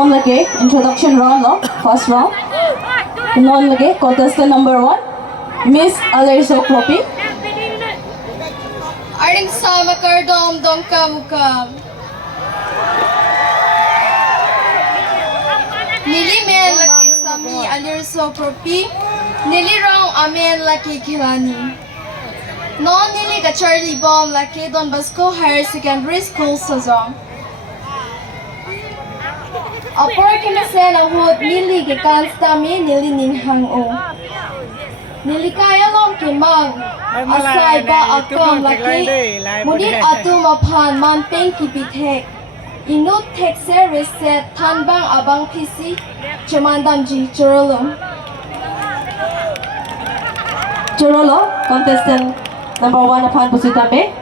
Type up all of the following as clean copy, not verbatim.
non lagi introduction round lo, first round. Non lagi contestant number 1, Miss Alerso Kropi. Aring sama kardom Dongkamukam. Nili men laki sami Alerso Kropi. Nili rong amen laki kilani. Non nili ka Charlie Bomb laki Don Bosco Higher Secondary School sazong. Apor kinasen ahod nili ke kanstami nili ninhang o. Nili kaya long kimang asai ba akam laki munit atu mapan man peng kipitek inut tek service set tanbang abang pisi cemandam ji curolong. Curolo, contestant number 1 upon Pusitabe.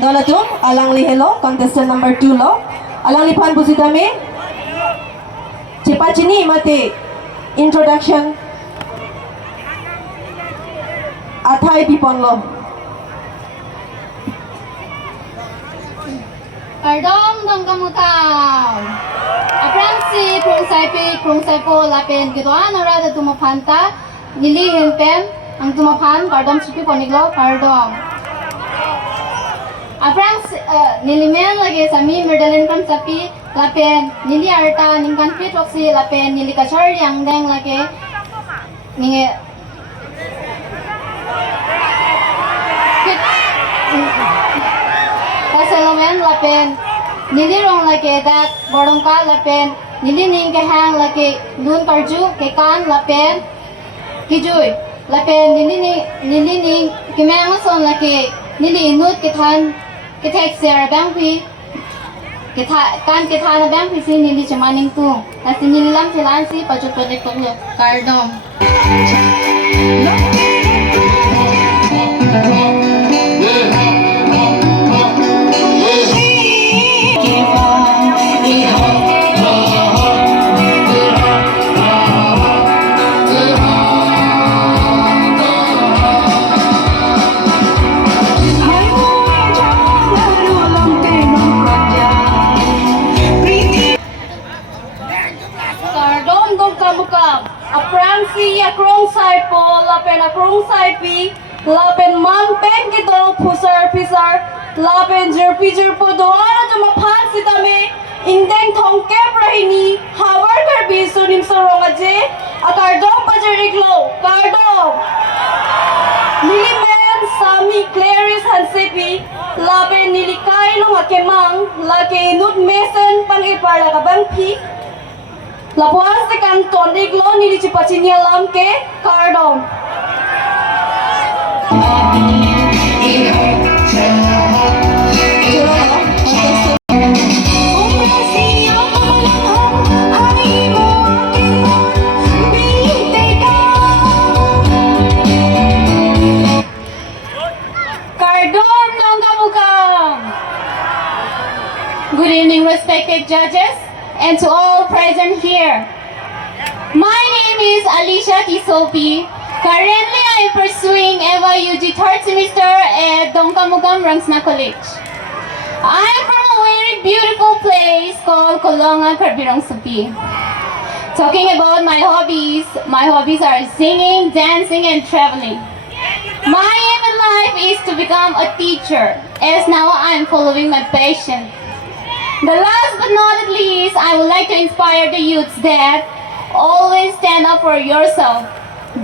Dolatum, alang lihelo, contestant number 2 lo. Alang lipan Pusitame. Cepat ini mati introduction. Athai pipon lo. Kardom Dongkamukam. Aprangsi krung sai po lapen kituan arada tumapanta nili hempem ang tumapan kardom sipi poniglo kardom. Aprangsi nilimen lagi sami medalin kan sapi lapen nili arta ningkan pitoksi lapen nili kachar yang deng lagi ninge Kasalomen lapen nili rong lagi dak borongka lapen nili ning ke hang lagi lun karju ke kan lapen kijui lapen nili ning kimang son lagi nili inut ke than ke tek ser bang pi ke kan ke than bang pi si nili chamaning tu kasi nili lam silan si pajut project ko kardom. Dongkamukam, aprangsi akrong sai po, lapen akrong sai pi, lapen man pen kito pusar pisar, lapen jerpi po doana tumapan si tame, indeng tongke prahini, havar karbi sunim sorong aje, akardom pajariglo, kardom. Nilimen sami Clarice Hansepi, lapen nilikay long akemang, lake inut mesen pangipara kabang pi, Lapuan se kanton iglo nili cipacinya lam ke kardom. Kardom Dongkamukam. Good evening, respected judges, and to all present here. My name is Alicia Tisopi. Currently, I am pursuing EVA-UG 3rd semester at Dongkamukam Rangsna College. I am from a very beautiful place called Kolonga Karbirong Supi. Talking about my hobbies are singing, dancing, and traveling. My aim in life is to become a teacher, as now I am following my passion. The last but not least, I would like to inspire the youths that always stand up for yourself.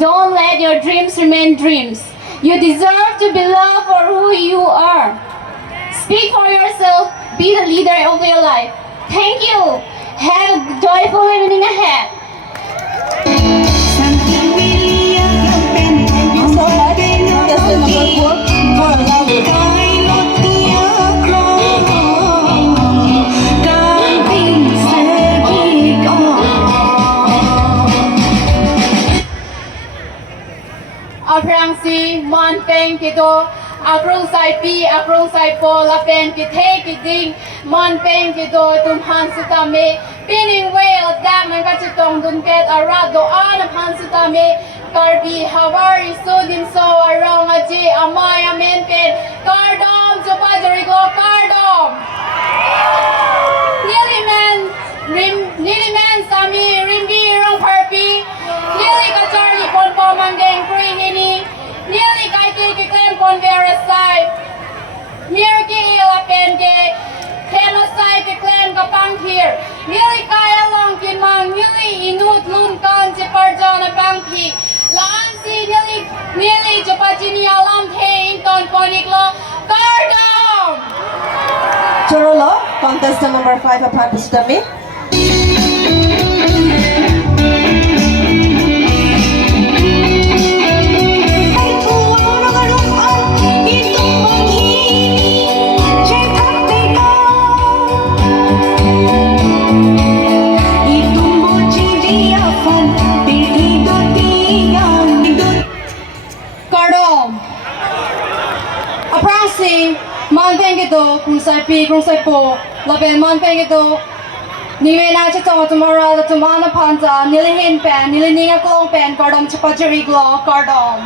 Don't let your dreams remain dreams. You deserve to be loved for who you are. Speak for yourself. Be the leader of your life. Thank you. Have a joyful evening ahead. Thank you so much, contestant number 4, for allowing. Aprangsi man peng kito akrong sai pi akrong sai po lapen ki the ki ding man peng kito tumhan sitame Pinning whale dam ang kachitong dunket arado an pansitame karbi havar isudim so arong aji amay amenken kardom supajarigo kardom Niliman sami rimbi rong parpi Nili ka Charlie pon pomandeng pringini Nili kai kiklem pon verasai Mirki ilapen ke Hemasai kiklem kapang here Nili kaya long kinmang Nili inut lunkan jeparjana bangpi Laan si Nili jepajini alam the inton poniklo Kardom Chorolo, contestant number 5 upon the stomach. Man pengedo kung sai pi kung sai po laben man pengedo niwe na chito tomorrow the tumana panta nilihin pen nilininga klong pen kardom chapajari glo kardom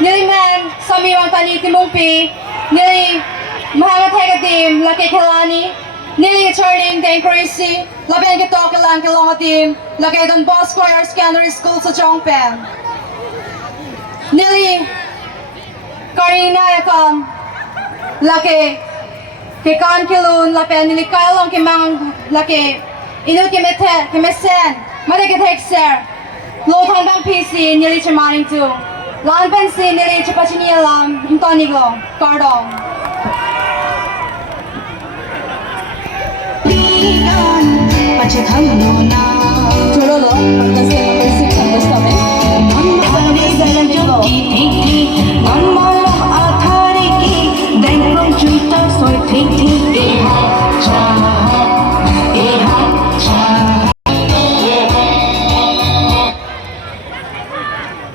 niliman sami wang tani timong pi nili mahanga tega dim laki kelani nili charting den crazy laben geto kelang kelong atim laki don boss choir secondary school sa Chongpen nili karina yakam laki ke kan kilun la pen ni kailong ke mang laki inu ke mesen made ke texer lo thong bang pc ni li chamaning tu lan pen si ni li chapachini alam intoni go kardong Chorolo, contestant number 6 on the stomach.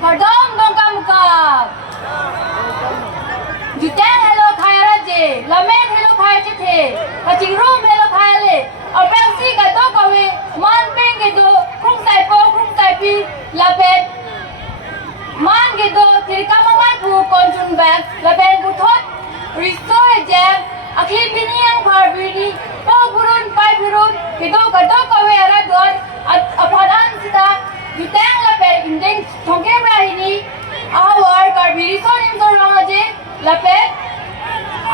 Kardom Dongkamukam Jutang hello khairaje lamen hello khaijathe aching room hello khaile apang si ka to kawe man peng ke do khung sai po khung sai pi lapet man ke do tirkama man pu konjun bag laben bu thot restore jam akli biniang barbini po burun pai burun ke do ka to kawe ara dot aphadan sita jutang lapet indeng thongke brahini awar karbiri sonim to rangaje lapet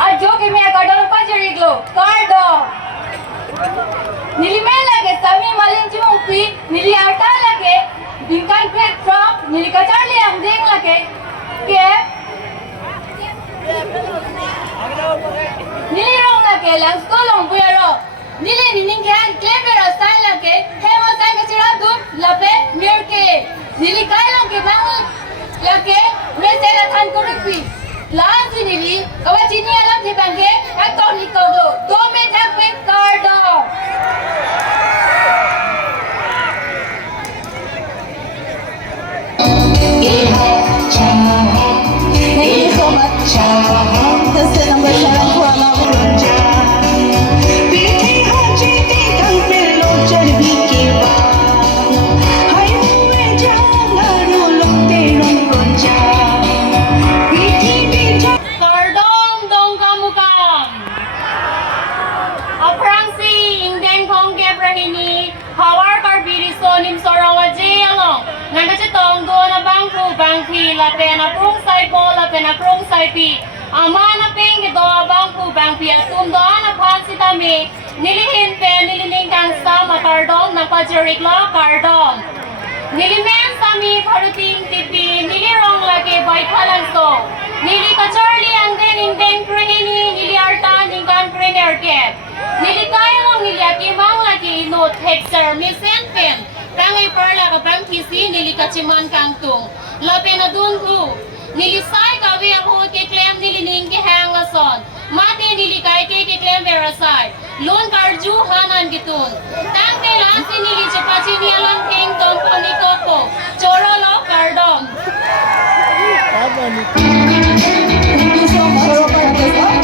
ajo ke me kadal pa jeriglo kardo nili lage sami malin chumupi nili ata lage dinkan plate drop nili ka charlie ang ding lage ke nili rong lage lang stolong buyaro nili nining kan klebero style lage hemo sai ka chira du lapet mirke nili kailong ke bang lage mesera than kurupi Last nili kawachini alam the bangke aton likodo do me tak with kardo Thank you so much. Contestant number 7 for allowing Kardom Dongkamukam Aprangsi ingdeng kongke prahini havar karbiri sonim sorawaje along nangachitong do na bangku bangpi lapena prung sai po lapena prung sai pi amana peng do bangku bangpi asum do na pansitame nilihin pe nililingkang sa makardom na pajarik lo kardom nilimen sami paruting tipi nilirong lagi baikalang so nili ka Charlie ang dening deng prahini nili arta ningkan priner ke nili kailong nili akimang lagi no texter misen pen tangi perla ka bang kisi nili ka chiman kangtung lapena dunku nili sai ka wi ako ke claim nili ning ke hang lason mate nili kai ke claim verasai lon karju hanan gitun tang te lansi nili chapachi ni alam thing tom pani koko chorolo kardom Thank you so much for contestant.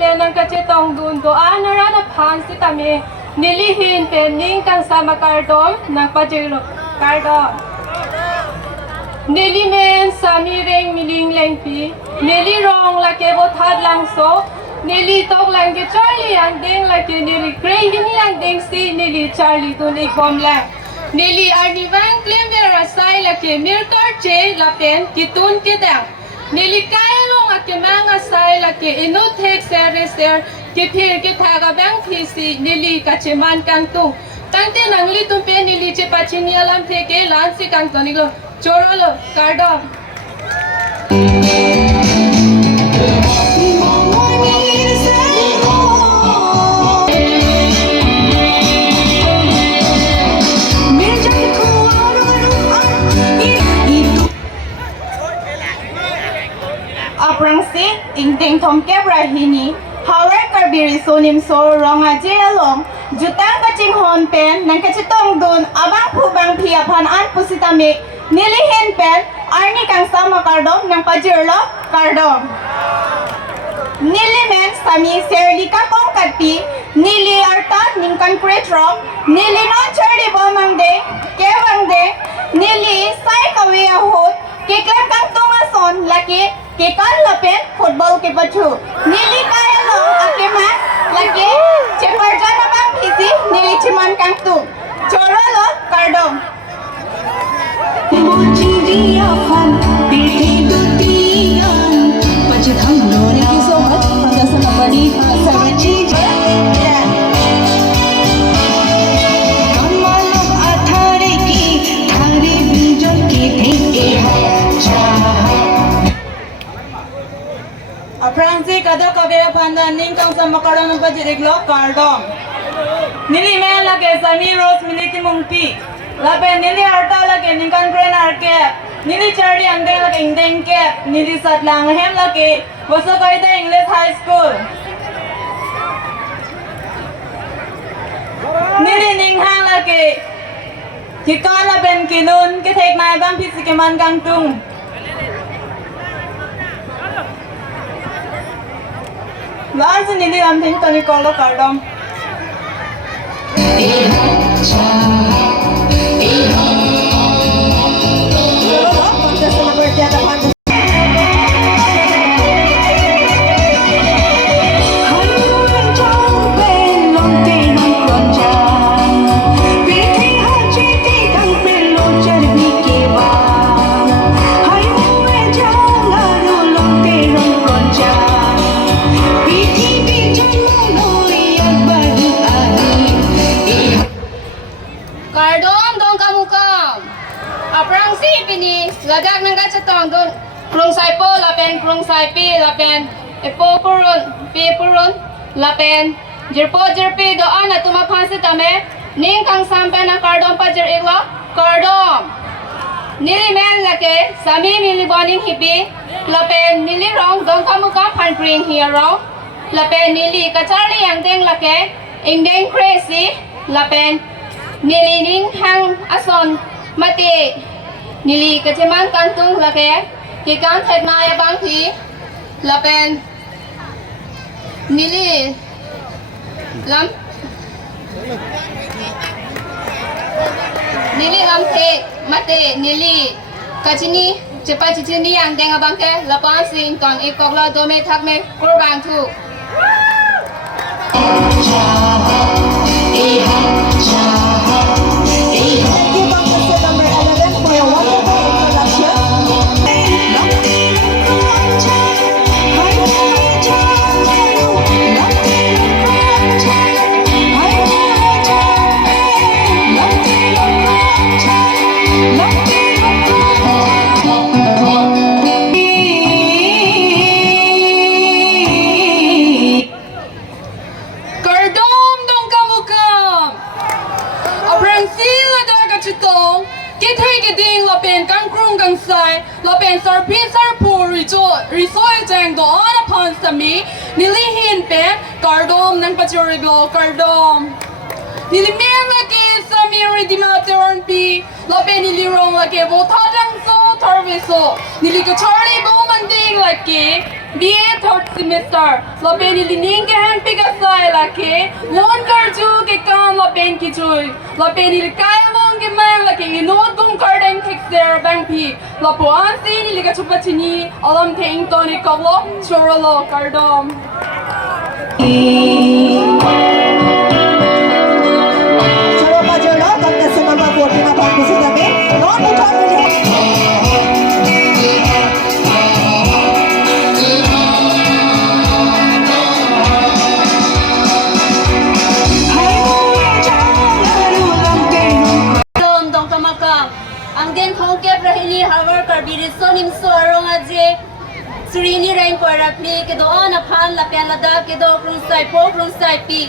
pen ang kachetong dun do anara na pan si tami nilihin pen ning kang sama kardom ng pajero kardom nili men sami reng miling lengpi nili rong la ke bo that lang so nili tok lang ke Charlie ang ding la ke nili grey hini ang ding si nili Charlie tu ni bom la nili arni wang klem vera sai la ke mirkar che la pen kitun ke dang nili kaya long at ke mga sai la ke inut hek ser ke phir ke thaga bang phisi nili kacheman kang tu tangte nangli tum pe nili che pachini alam theke lansi kang toni lo chorolo kardom aprangsi ingting thomke brahini havar karbiri sonim so ronga jelong jutang kaching hon pen nang kachitong dun abang phubang phia phan an pusitame nilihin pen arni kang sama kardom nang pajirlo kardom nili men sami serli ka kong katpi nili arta ning concrete rock nili no chari bomang de kewang de nili sai kawe ahot keklam kang tumason laki ke kan lapen football ke pachu nili kaya lo akema lagi cepar jana bang phisi nili chiman kang tu choro lo kardom Thank you so much, contestant number 17. Francis kado kabe panda ning kang sama karon pa diriglo kardom nili men lage sami rose miniti mungpi labe nili arta lage ning kan brain arke nili chardi ande lage indeng ke nili satlang hem lage boso kaida english high school nili ning hang lage kikala ben kinun ke thek nai bang phisike man kang tung Lars nili am thing toni kolo kardom Kardom Dongkamukam aprangsi pini ladak nang kachatong don krung sai po lapen krung sai pi lapen epo purun pi purun lapen jirpo jirpi do ana tuma phansi tame ning kang sampe na kardom pajir iglo kardom nili men lake sami mili boning hipi lapen nili rong Dongkamukam phanpring hero lapen nili kachari yang deng lake indeng crazy lapen nili ning hang ason mati nili kacheman kantung lake kikan thekna ya bang thi lapen nili lam thek mate nili kachini chepa chichini yang denga bangke lapan sing ton ikokla dome thakme kurbang thu Kardom Dongkamukam aprangsi ladak chitong ke theke ding lapen kang krung kang sai lapen sarpi sarpu risoi jang do ana phan sami nili hin pe kardom nang pachoriglo kardom nili men lake sami redima turn pi lapen nili rong lake bo thadang so tarviso nili ka charlie bo manding lake BA third semester la pen lining ke hang pigasai la ke lon karju ke kan la pen ki chui la pen il kai long ke mang la ke inod gum karden kik der bang pi la po an si ni liga chupa chini alam the ing to ni kawlo chorolo kardom Chalo majolo contestant number 14 na pagkusidami. Non montage. Dongkamukam ang den khongkep rahini havar karbiri sonim sorong aje surini rain korapli ke do ana phan la pen la da ke do krung sai pi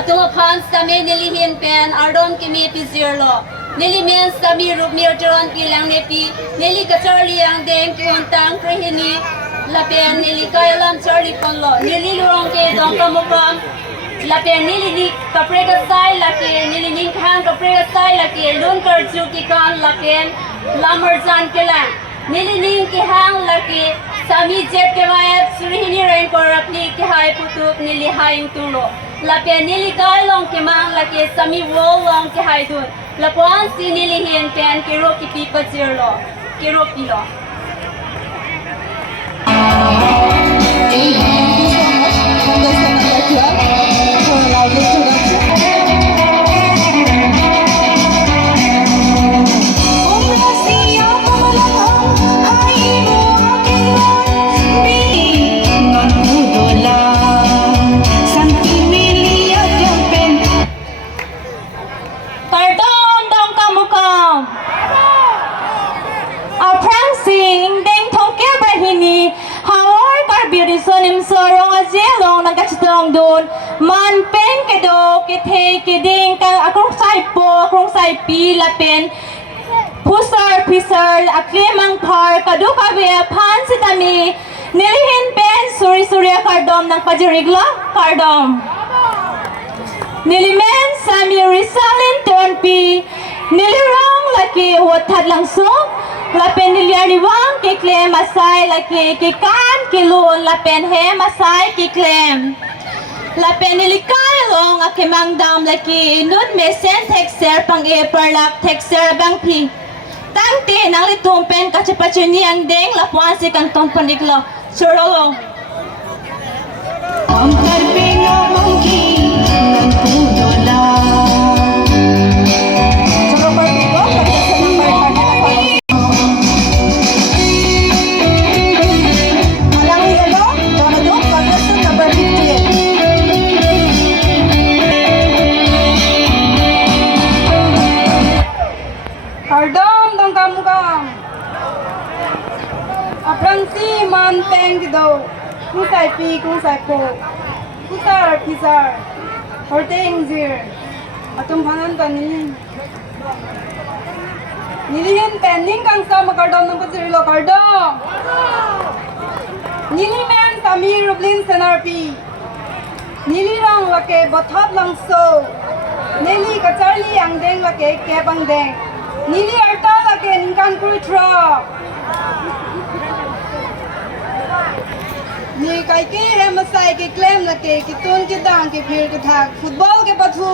atuma phan same neli hin pen ardom ke me pi zirlo neli men sami rup mir joran ki lang ne pi neli ka charli ang den ki on tang rahini la pen neli kailam charli ponlo neli lorong ke dongkamukam la pen nili ni kapre ka sai la ke nili ning khang kapre ka sai la ke lun kar chu ki kan la pen lamar jan ke la nili ning ki hang la ke sami ZKYF surihini rain korapni ke hai putup nili haing tulo la pen nili kai long ke mang la ke sami wol long ke hai dun la puan si nili hin pen ke ro ki pi pa zirlo ke ro pi lo Contestant number 12 for a lively introduction. Pardon, Dongkamukam. Aprang deng thongke bahini havar karbiri sonim sorong ajelong nagachitong dun man pen ke do ke the ke ding ka akrong sai pi la pen pusar aklemang par kadu kabe phan sitami nilihin pen suri kardom nang pajirigla kardom nilimen sami risalin ton pi nilirong laki watat langsung lapen niliariwang ke klem asai laki ke kan kilun lapen he masai ke klem lapen nilikay long akimang dam laki nud mesen texter pang e perlak texter bang pi tangte nang litum pen kachapachuni ang deng lapuan si kanton paniklo surolo Chalo partido contestant number 13 na pagkusidami. Malang yelo donado contestant number 15. Kardom Dongkamukam aprang si man teng do kung sai pi kung sai po kusar pisar horteng zir atum phanan tani nilihin penning kang sa makardom nang pazirilo kardom nili men samir rublin senarpi nili rang lake bothat langso nili kacharli ang deng lake kepang deng nili arta lake ningkan kuritra ni kai ke he masai ke claim lake ki tun ke dang ke phir ke thak football ke pathu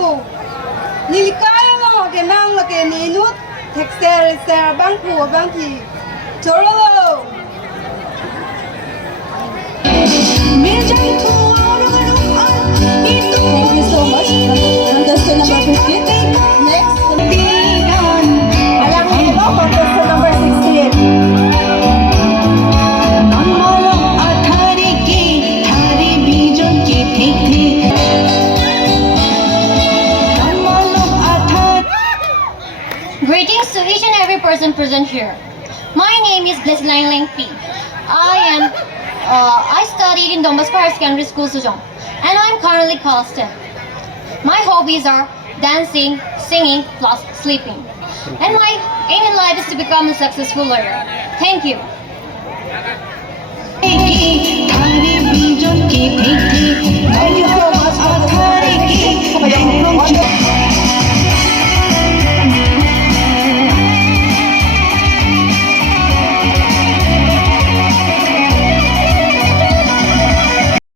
ni kai lo ke nang lake ni nut texter ser bang pu bang thi chorolo Thank you so much. Contestant number 15. Next, Malang yelo contestant number 16. Greetings to each and every person present here. My name is Bliss Lang Lang P. I studied in Dongbas Higher Secondary School, Sejong, and I'm currently Contestant. My hobbies are dancing, singing, plus sleeping. And my aim in life is to become a successful lawyer. Thank you. थारे बीजों के थे